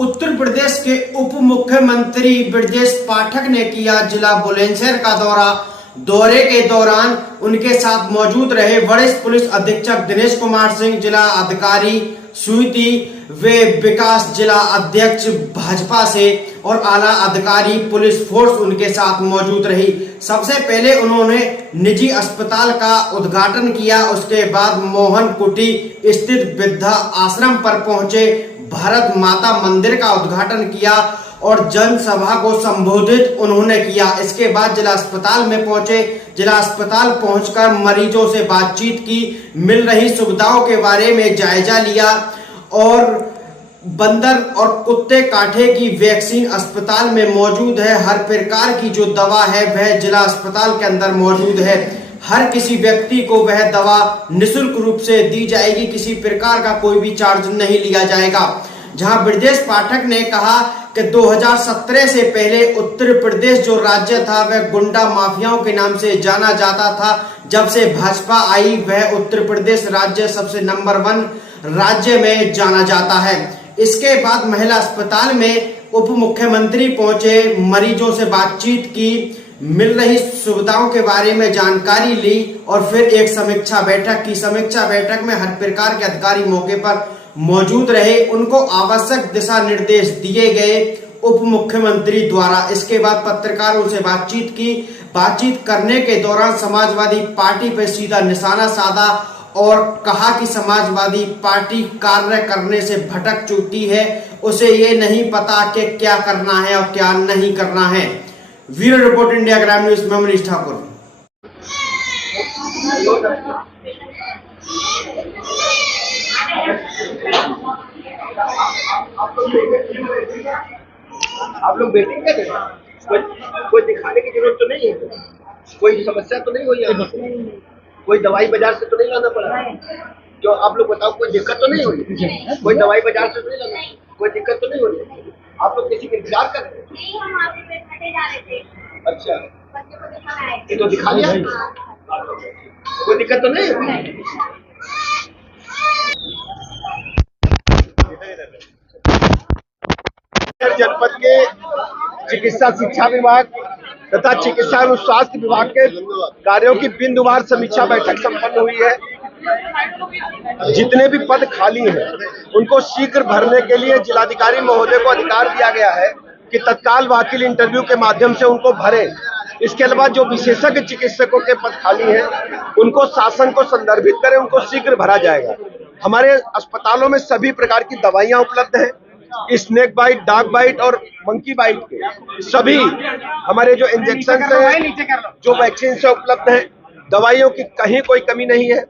उत्तर प्रदेश के उप मुख्यमंत्री ब्रजेश पाठक ने किया जिला बुलंदशहर का दौरा। दौरे के दौरान उनके साथ मौजूद रहे वरिष्ठ पुलिस अधीक्षक दिनेश कुमार सिंह, जिला अधिकारी सुईति व विकास, जिला अध्यक्ष भाजपा से और आला अधिकारी पुलिस फोर्स उनके साथ मौजूद रही। सबसे पहले उन्होंने निजी अस्पताल का उद्घाटन किया। उसके बाद मोहन कुटी स्थित वृद्धा आश्रम पर पहुंचे, भारत माता मंदिर का उद्घाटन किया और जनसभा को संबोधित उन्होंने किया। इसके बाद जिला अस्पताल में पहुंचे। जिला अस्पताल पहुंचकर मरीजों से बातचीत की, मिल रही सुविधाओं के बारे में जायजा लिया और बंदर और कुत्ते काटे की वैक्सीन अस्पताल में मौजूद है। हर प्रकार की जो दवा है वह जिला अस्पताल के अंदर मौजूद है। हर किसी व्यक्ति को वह दवा निःशुल्क रूप से दी जाएगी, किसी प्रकार का कोई भी चार्ज नहीं लिया जाएगा। जहां ब्रजेश पाठक ने कहा कि 2017 से पहले उत्तर प्रदेश जो राज्य था वह गुंडा माफियाओं के नाम से जाना जाता था। जब से भाजपा आई वह उत्तर प्रदेश राज्य सबसे नंबर 1 राज्य में जाना जाता है। इसके बाद महिला अस्पताल में उप मुख्यमंत्री पहुंचे, मरीजों से बातचीत की, मिल रही सुविधाओं के बारे में जानकारी ली और फिर एक समीक्षा बैठक की। समीक्षा बैठक में हर प्रकार के अधिकारी मौके पर मौजूद रहे, उनको आवश्यक दिशा निर्देश दिए गए उप मुख्यमंत्री द्वारा। इसके बाद पत्रकारों से बातचीत की। बातचीत करने के दौरान समाजवादी पार्टी पर सीधा निशाना साधा और कहा कि समाजवादी पार्टी कार्य करने से भटक चुकी है, उसे ये नहीं पता कि क्या करना है और क्या नहीं करना है। ब्यूरो रिपोर्ट, इंडिया ग्राम न्यूज में मनीष ठाकुर। आप लोग वेटिंग कर रहे हैं? कोई दिखाने की जरूरत तो नहीं है? कोई समस्या तो नहीं हुई है? कोई दवाई बाजार से तो नहीं लाना पड़ा? जो आप लोग बताओ, कोई दिक्कत तो नहीं हुई? कोई दवाई बाजार से तो नहीं लाना? कोई दिक्कत तो नहीं हुई? आप लोग किसी का इंतजार कर रहे हैं? नहीं, हम आपके पेट फटे जा रहे थे। अच्छा, बच्चे को दिखाना है। ये तो दिखा लिया। कोई दिक्कत तो नहीं हुई? जनपद के चिकित्सा शिक्षा विभाग तथा चिकित्सा एवं स्वास्थ्य विभाग के कार्यों की बिंदुवार समीक्षा बैठक संपन्न हुई है। जितने भी पद खाली हैं उनको शीघ्र भरने के लिए जिलाधिकारी महोदय को अधिकार दिया गया है कि तत्काल वकील इंटरव्यू के माध्यम से उनको भरें। इसके अलावा जो विशेषज्ञ चिकित्सकों के पद खाली हैं उनको शासन को संदर्भित करें, उनको शीघ्र भरा जाएगा। हमारे अस्पतालों में सभी प्रकार की दवाइयां उपलब्ध हैं। स्नेक बाइट, डॉग बाइट और मंकी बाइट के सभी हमारे जो इंजेक्शन है, जो वैक्सीन से उपलब्ध है, दवाइयों की कहीं कोई कमी नहीं है।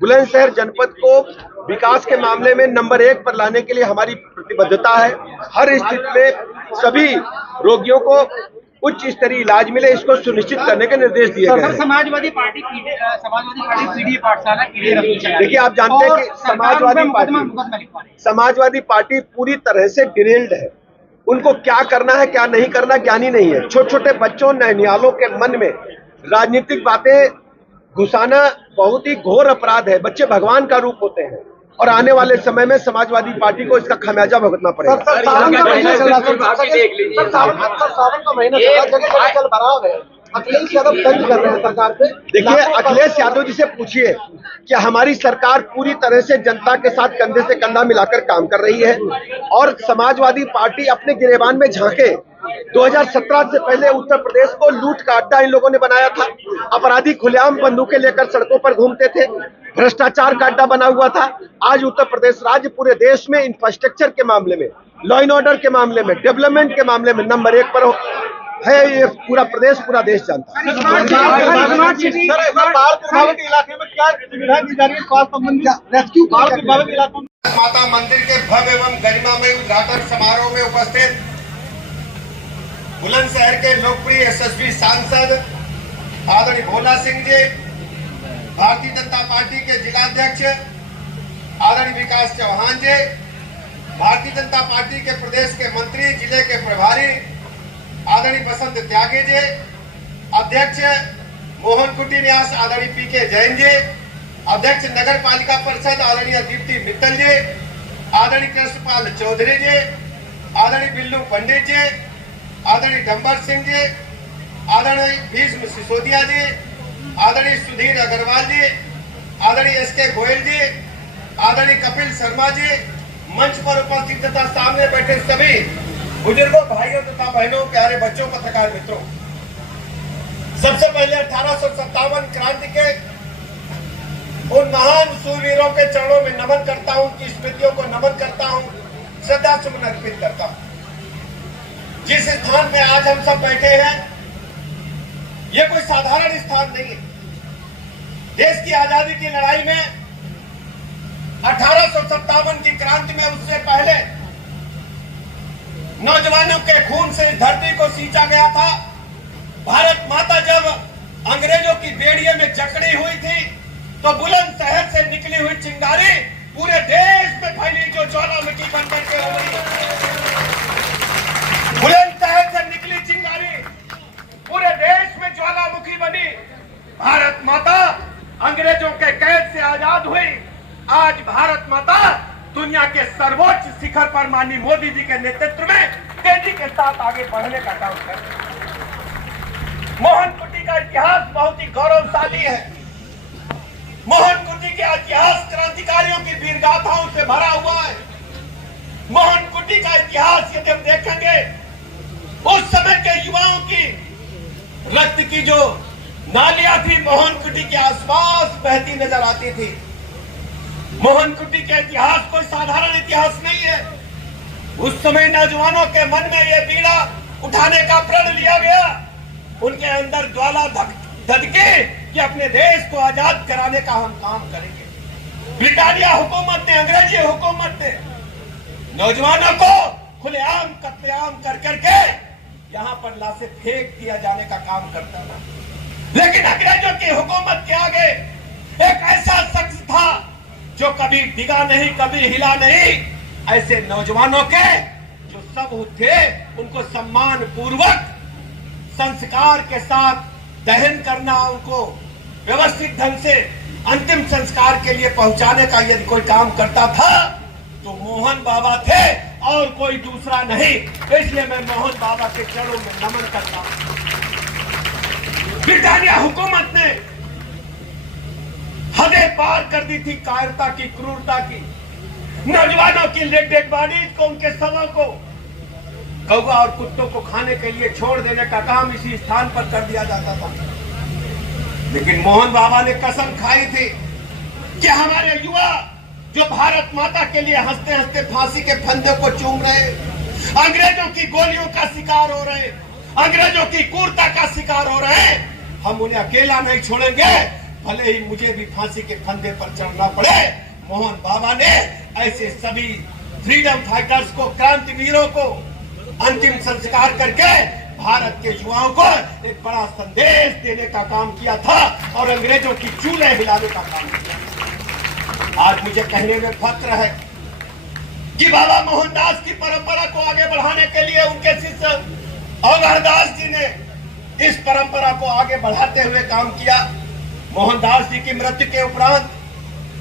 बुलंदशहर जनपद को विकास के मामले में नंबर 1 पर लाने के लिए हमारी प्रतिबद्धता है। हर स्थिति में सभी रोगियों को उच्च स्तरीय इलाज मिले, इसको सुनिश्चित करने के निर्देश दिए गए हैं। समाजवादी पार्टी पीडीए पाठशाला देखिए, आप जानते हैं कि समाजवादी पार्टी पूरी तरह से डिरेल्ड है। उनको क्या करना है क्या नहीं करना ज्ञानी नहीं है। छोटे छोटे बच्चों, नैनियालों के मन में राजनीतिक बातें घुसाना बहुत ही घोर अपराध है। बच्चे भगवान का रूप होते हैं और आने वाले समय में समाजवादी पार्टी को इसका खामियाजा भुगतना पड़ेगा। अखिलेश यादव तंज कर रहे हैं सरकार पे। देखिए, अखिलेश यादव जी से पूछिए कि हमारी सरकार पूरी तरह से जनता के साथ कंधे से कंधा मिलाकर काम कर रही है और समाजवादी पार्टी अपने गिरेबान में झांके। 2017 से पहले उत्तर प्रदेश को लूट का अड्डा इन लोगों ने बनाया था। अपराधी खुलेआम बंदूकें लेकर सड़कों पर घूमते थे, भ्रष्टाचार का अड्डा बना हुआ था। आज उत्तर प्रदेश राज्य पूरे देश में इंफ्रास्ट्रक्चर के मामले में, लॉ एंड ऑर्डर के मामले में, डेवलपमेंट के मामले में नंबर 1 पर है। ये पूरा प्रदेश, पूरा देश जानता है। माता मंदिर के भव्य एवं गरिमामय उद्घाटन समारोह में उपस्थित बुलंदशहर के लोकप्रिय यशस्वी सांसद आदरणीय भोला सिंह जी, भारतीय जनता पार्टी के जिलाध्यक्ष आदरणीय विकास चौहान जी, भारतीय जनता पार्टी के प्रदेश के मंत्री, जिले के प्रभारी आदरणीय बसंत त्यागी जी, अध्यक्ष मोहन कुटी न्यास आदरणीय पीके जैन जी, अध्यक्ष नगर पालिका परिषद आदरणीय दीप्ति मित्तल जी, आदरणीय कृष्णपाल चौधरी जी, आदरणीय बिल्लू पंडित जी, आदरणीय डंबर सिंह जी, आदरणीय भीष्म सिसोदिया जी, आदरणीय सुधीर अग्रवाल जी, आदरणीय एस.के. गोयल जी, आदरणीय कपिल शर्मा जी, मंच पर उपस्थित तथा सामने बैठे सभी बुजुर्गों, भाइयों तथा बहनों, प्यारे बच्चों, पत्रकार मित्रों, सबसे पहले 1857 क्रांति के उन महान सूरवीरों के चरणों में नमन करता हूं, उनकी स्मृतियों को नमन करता हूं, श्रद्धा सुमन अर्पित करता हूं। जिस स्थान में आज हम सब बैठे हैं, यह कोई साधारण स्थान नहीं है। देश की आजादी की लड़ाई में 1857 की क्रांति में, उससे पहले नौजवानों के खून से इस धरती को सींचा गया था। भारत माता जब अंग्रेजों की बेड़िए में जकड़ी हुई थी, तो बुलंद शहर से निकली हुई चिंगारी पूरे देश में फैली, जो ज्वालामुखी बनकर के हो गई। बुलंद शहर से निकली चिंगारी पूरे देश में ज्वालामुखी बनी। भारत माता अंग्रेजों के कैद से आजाद हुई। आज भारत माता दुनिया के सर्वोच्च शिखर पर माननीय मोदी जी के नेतृत्व में तेजी के साथ आगे बढ़ने का काम कर रही है। मोहनकुटी का इतिहास बहुत ही गौरवशाली है। मोहनकुटी का इतिहास क्रांतिकारियों की वीर गाथाओं से भरा हुआ है। मोहनकुटी का इतिहास यदि हम देखेंगे, उस समय के युवाओं की रक्त की जो नालियां थी, मोहनकुटी के आसपास बहती नजर आती थी। मोहनकुटी का इतिहास कोई साधारण इतिहास नहीं है। उस समय नौजवानों के मन में यह बीड़ा उठाने का प्रण लिया गया। उनके अंदर ज्वाला धधके कि अपने देश को आजाद कराने का हम काम करेंगे। ब्रिटानिया हुकूमत ने, अंग्रेजी हुकूमत ने नौजवानों को खुलेआम कत्लेआम कर करके यहाँ पर लाशें फेंक दिया जाने का काम करता था। लेकिन अंग्रेजों की हुकूमत के आगे एक ऐसा शख्स था जो कभी डिगा नहीं, कभी हिला नहीं। ऐसे नौजवानों के जो सब थे, उनको सम्मान पूर्वक संस्कार के साथ दहन करना, उनको व्यवस्थित ढंग से अंतिम संस्कार के लिए पहुंचाने का यदि कोई काम करता था तो मोहन बाबा थे और कोई दूसरा नहीं। इसलिए मैं मोहन बाबा के चरणों में नमन करता हूं। ब्रिटानिया हुकूमत ने हदें पार कर दी थी, कायरता की, क्रूरता की। नौजवानों की डेड बॉडीज को, उनके शवों को कौवा और कुत्तों को खाने के लिए छोड़ देने का काम इसी स्थान पर कर दिया जाता था। लेकिन मोहन बाबा ने कसम खाई थी कि हमारे युवा जो भारत माता के लिए हंसते हंसते फांसी के फंदे को चूम रहे, अंग्रेजों की गोलियों का शिकार हो रहे, अंग्रेजों की क्रूरता का शिकार हो रहे, हम उन्हें अकेला नहीं छोड़ेंगे, भले ही मुझे भी फांसी के फंदे पर चढ़ना पड़े। मोहन बाबा ने ऐसे सभी फ्रीडम फाइटर्स को, क्रांतिवीरों को अंतिम संस्कार करके भारत के युवाओं को एक बड़ा संदेश देने का काम किया था और अंग्रेजों की चूल्हे हिलाने का काम किया। आज मुझे कहने में फख्र है कि बाबा मोहनदास की परंपरा को आगे बढ़ाने के लिए उनके शिष्य औगरदास जी ने इस परंपरा को आगे बढ़ाते हुए काम किया। मोहनदास जी की मृत्यु के उपरांत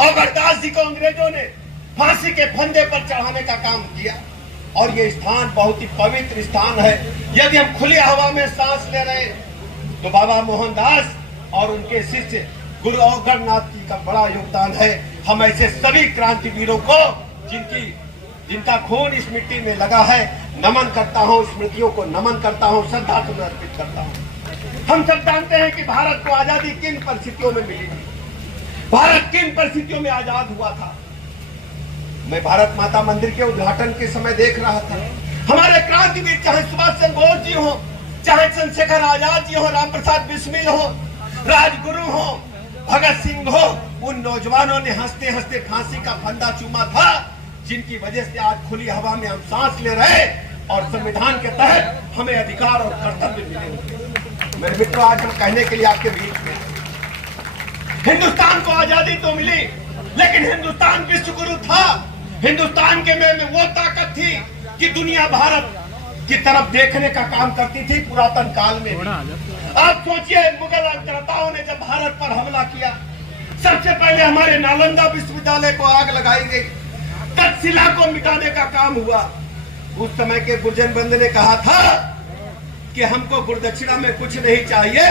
औगरदास जी को अंग्रेजों ने फांसी के फंदे पर चढ़ाने का काम किया और ये स्थान बहुत ही पवित्र स्थान है। यदि हम खुली हवा में सांस ले रहे तो बाबा मोहनदास और उनके शिष्य गुरु औगरनाथ जी का बड़ा योगदान है। हम ऐसे सभी क्रांतिवीरों को जिनका खून इस मिट्टी में लगा है नमन करता हूँ, स्मृतियों को नमन करता हूँ, श्रद्धा समर्पित करता हूँ। हम सब जानते हैं कि भारत को आजादी किन परिस्थितियों में मिली थी, भारत किन परिस्थितियों में आजाद हुआ था। मैं भारत माता मंदिर के उद्घाटन के समय देख रहा था, हमारे क्रांतिवीर चाहे सुभाष चंद्र बोस जी हो, चाहे चंद्रशेखर आजाद जी हो, राम प्रसाद बिस्मिल हो, राजगुरु हो, भगत सिंह हो, उन नौजवानों ने हंसते हंसते फांसी का फंदा चूमा था, जिनकी वजह से आज खुली हवा में हम सांस ले रहे और संविधान के तहत हमें अधिकार और कर्तव्य मिले। मेरे मित्रों, आज हम कहने के लिए आपके बीच में, हिंदुस्तान को आजादी तो मिली, लेकिन हिंदुस्तान विश्व गुरु था। हिंदुस्तान के में वो ताकत थी कि दुनिया भारत की तरफ देखने का काम करती थी पुरातन काल में भी। आप सोचिए, मुगल आक्रांताओं ने जब भारत पर हमला किया, सबसे पहले हमारे नालंदा विश्वविद्यालय को आग लगाई गई, तक्षशिला को मिटाने का काम हुआ। उस समय के गुरजन बंद ने कहा था कि हमको गुरुदक्षिणा में कुछ नहीं चाहिए,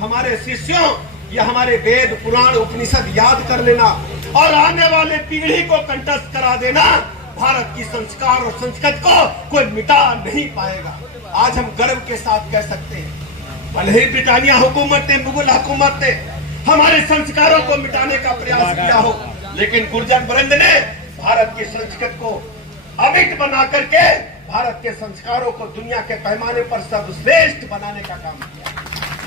हमारे शिष्यों या हमारे वेद पुराण उपनिषद याद कर लेना और आने वाले पीढ़ी को कंठस्थ करा देना। भारत की संस्कार और संस्कृति को कोई मिटा नहीं पाएगा। आज हम गर्व के साथ कह सकते हैं, भले ही ब्रिटानिया हुकूमत ने, मुगल हुकूमत ने हमारे संस्कारों को मिटाने का प्रयास किया हो, लेकिन गुरजन वृंद ने भारत की संस्कृति को अमिट बना करके भारत के संस्कारों को दुनिया के पैमाने पर सर्वश्रेष्ठ बनाने का काम किया।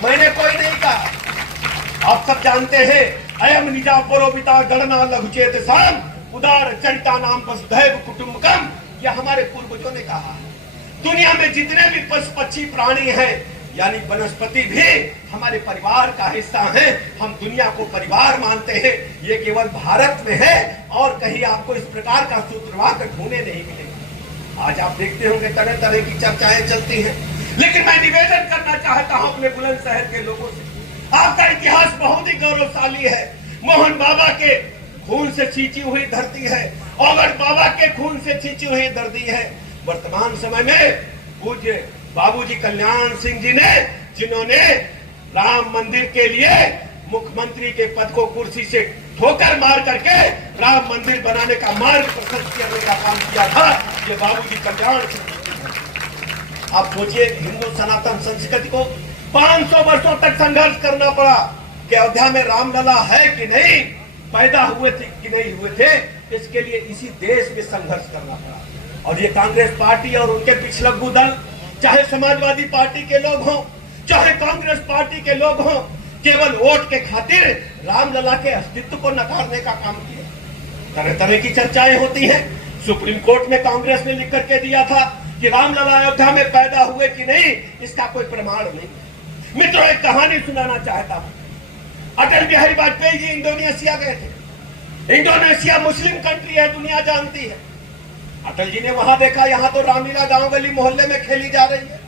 मैंने कोई नहीं कहा, आप सब जानते हैं, अयम निजा पुरोपिता गणना लघुचेत साम उदार चरिता नाम वसुधैव कुटुंबकम, यह हमारे पूर्वजों ने कहा है। दुनिया में जितने भी पशु पक्षी प्राणी हैं, यानी वनस्पति भी हमारे परिवार का हिस्सा है। हम दुनिया को परिवार मानते हैं, ये केवल भारत में है और कहीं आपको इस प्रकार का सूत्रवाक्य ढूंढने नहीं मिलेगा। आज आप देखते होंगे तरह तरह की चर्चाएं चलती हैं, लेकिन मैं निवेदन करना चाहता हूं अपने बुलंदशहर के लोगों से, आपका इतिहास बहुत ही गौरवशाली है। मोहन बाबा के खून से सींची हुई धरती है, औगड़ बाबा के खून से सींची हुई धरती है। वर्तमान समय में पूज्य बाबूजी कल्याण सिंह जी ने, जिन्होंने राम मंदिर के लिए मुख्यमंत्री के पद को कुर्सी से ठोकर मार करके राम मंदिर बनाने का मार्ग प्रशस्त करने का काम किया था, ये बाबूजी कल्याण सिंह। आप सोचिए, हिंदू सनातन संस्कृति को 500 वर्षों तक संघर्ष करना पड़ा कि अयोध्या में रामलला है कि नहीं, पैदा हुए थे कि नहीं हुए थे, इसके लिए इसी देश में संघर्ष करना पड़ा। और ये कांग्रेस पार्टी और उनके पिछलग्गू दल, चाहे समाजवादी पार्टी के लोग हों, चाहे कांग्रेस पार्टी के लोग हों, केवल वोट के खातिर रामलला के अस्तित्व को नकारने का काम किया। तरह तरह की चर्चाएं होती हैं। सुप्रीम कोर्ट में कांग्रेस ने लिख करके दिया था कि रामलला अयोध्या में पैदा हुए कि नहीं, इसका कोई प्रमाण नहीं। मित्रों, एक कहानी सुनाना चाहता हूं। अटल बिहारी वाजपेयी जी इंडोनेशिया गए थे। इंडोनेशिया मुस्लिम कंट्री है, दुनिया जानती है। अटल जी ने वहां देखा, यहाँ तो रामलीला गांव गली मोहल्ले में खेली जा रही है।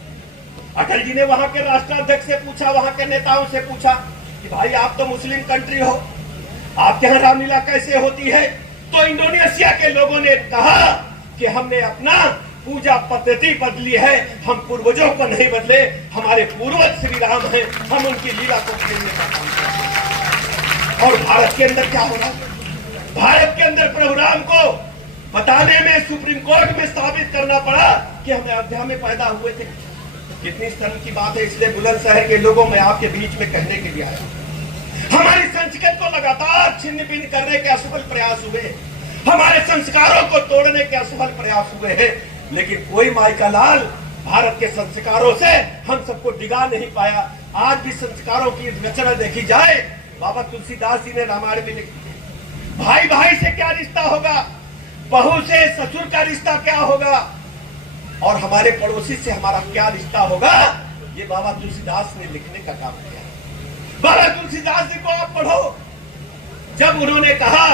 अटल जी ने वहां के राष्ट्राध्यक्ष से पूछा, वहां के नेताओं से पूछा कि भाई आप तो मुस्लिम कंट्री हो, आपके यहाँ रामलीला कैसे होती है? तो इंडोनेशिया के लोगों ने कहा कि हमने अपना पूजा पद्धति बदली है, हम पूर्वजों को नहीं बदले, हमारे पूर्वज श्री राम हैं, हम उनकी लीला को खेलने का काम करते। और भारत के अंदर क्या हो रहा है? भारत के अंदर प्रभु राम को बताने में सुप्रीम कोर्ट में साबित करना पड़ा कि हम अयोध्या में पैदा हुए थे। कितनी सरल की बात है। इसलिए बुलंदशहर के लोगों में आपके बीच में कहने के लिए आया, हमारी संस्कृति को लगातार छिन्न भिन्न करने के असफल प्रयास हुए, हमारे संस्कारों को तोड़ने के असफल प्रयास हुए हैं, लेकिन कोई माई का लाल भारत के संस्कारों से हम सबको डिगा नहीं पाया। आज भी संस्कारों की रचना देखी जाए, बाबा तुलसीदास जी ने रामायण में लिखा, भाई भाई से क्या रिश्ता होगा, बहू से ससुर का रिश्ता क्या होगा, और हमारे पड़ोसी से हमारा क्या रिश्ता होगा, ये बाबा तुलसीदास ने लिखने का काम किया। बाबा तुलसीदास जी को आप पढ़ो, जब उन्होंने कहा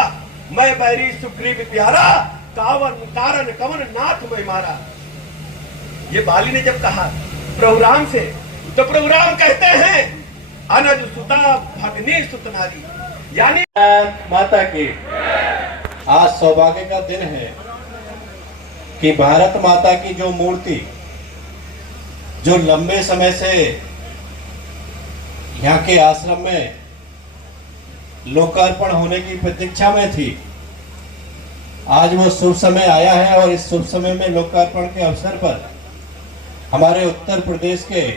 मैं बैरी सुग्रीव प्यारा, कावन कारण कवन नाथ में मारा, ये बाली ने जब कहा प्रभु राम से, तो प्रभु राम कहते हैं अनज सुता भगनी सुत नारी, यानी माता की। आज सौभाग्य का दिन है कि भारत माता की जो मूर्ति, जो लंबे समय से यहाँ के आश्रम में लोकार्पण होने की प्रतीक्षा में थी, आज वो शुभ समय आया है। और इस शुभ समय में लोकार्पण के अवसर पर हमारे उत्तर प्रदेश के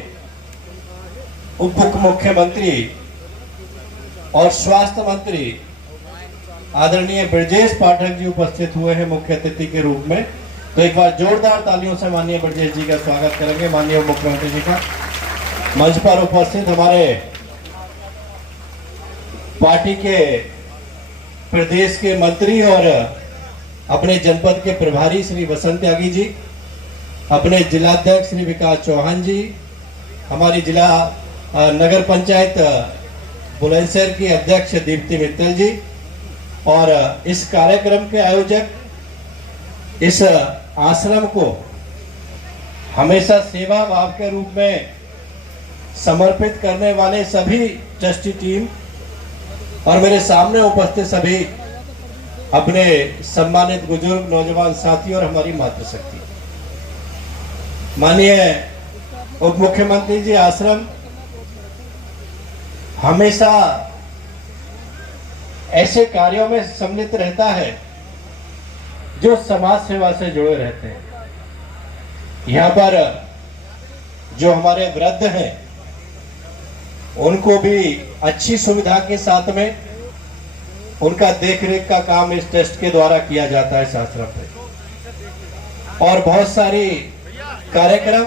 उप मुख्यमंत्री और स्वास्थ्य मंत्री आदरणीय ब्रजेश पाठक जी उपस्थित हुए हैं मुख्य अतिथि के रूप में। तो एक बार जोरदार तालियों से माननीय ब्रजेश जी का स्वागत करेंगे, माननीय मुख्यमंत्री जी का। मंच पर उपस्थित हमारे पार्टी के प्रदेश के मंत्री और अपने जनपद के प्रभारी श्री वसंत त्यागी जी, अपने जिलाध्यक्ष श्री विकास चौहान जी, हमारी जिला नगर पंचायत बुलंदशहर की अध्यक्ष दीप्ति मित्तल जी, और इस कार्यक्रम के आयोजक, इस आश्रम को हमेशा सेवा भाव के रूप में समर्पित करने वाले सभी ट्रस्टी टीम, और मेरे सामने उपस्थित सभी अपने सम्मानित बुजुर्ग नौजवान साथी और हमारी मातृशक्ति। माननीय उप मुख्यमंत्री जी आश्रम हमेशा ऐसे कार्यों में सम्मिलित रहता है जो समाज सेवा से जुड़े रहते हैं। यहाँ पर जो हमारे वृद्ध हैं उनको भी अच्छी सुविधा के साथ में उनका देखरेख का काम इस ट्रस्ट के द्वारा किया जाता है इस आश्रम पे, और बहुत सारी कार्यक्रम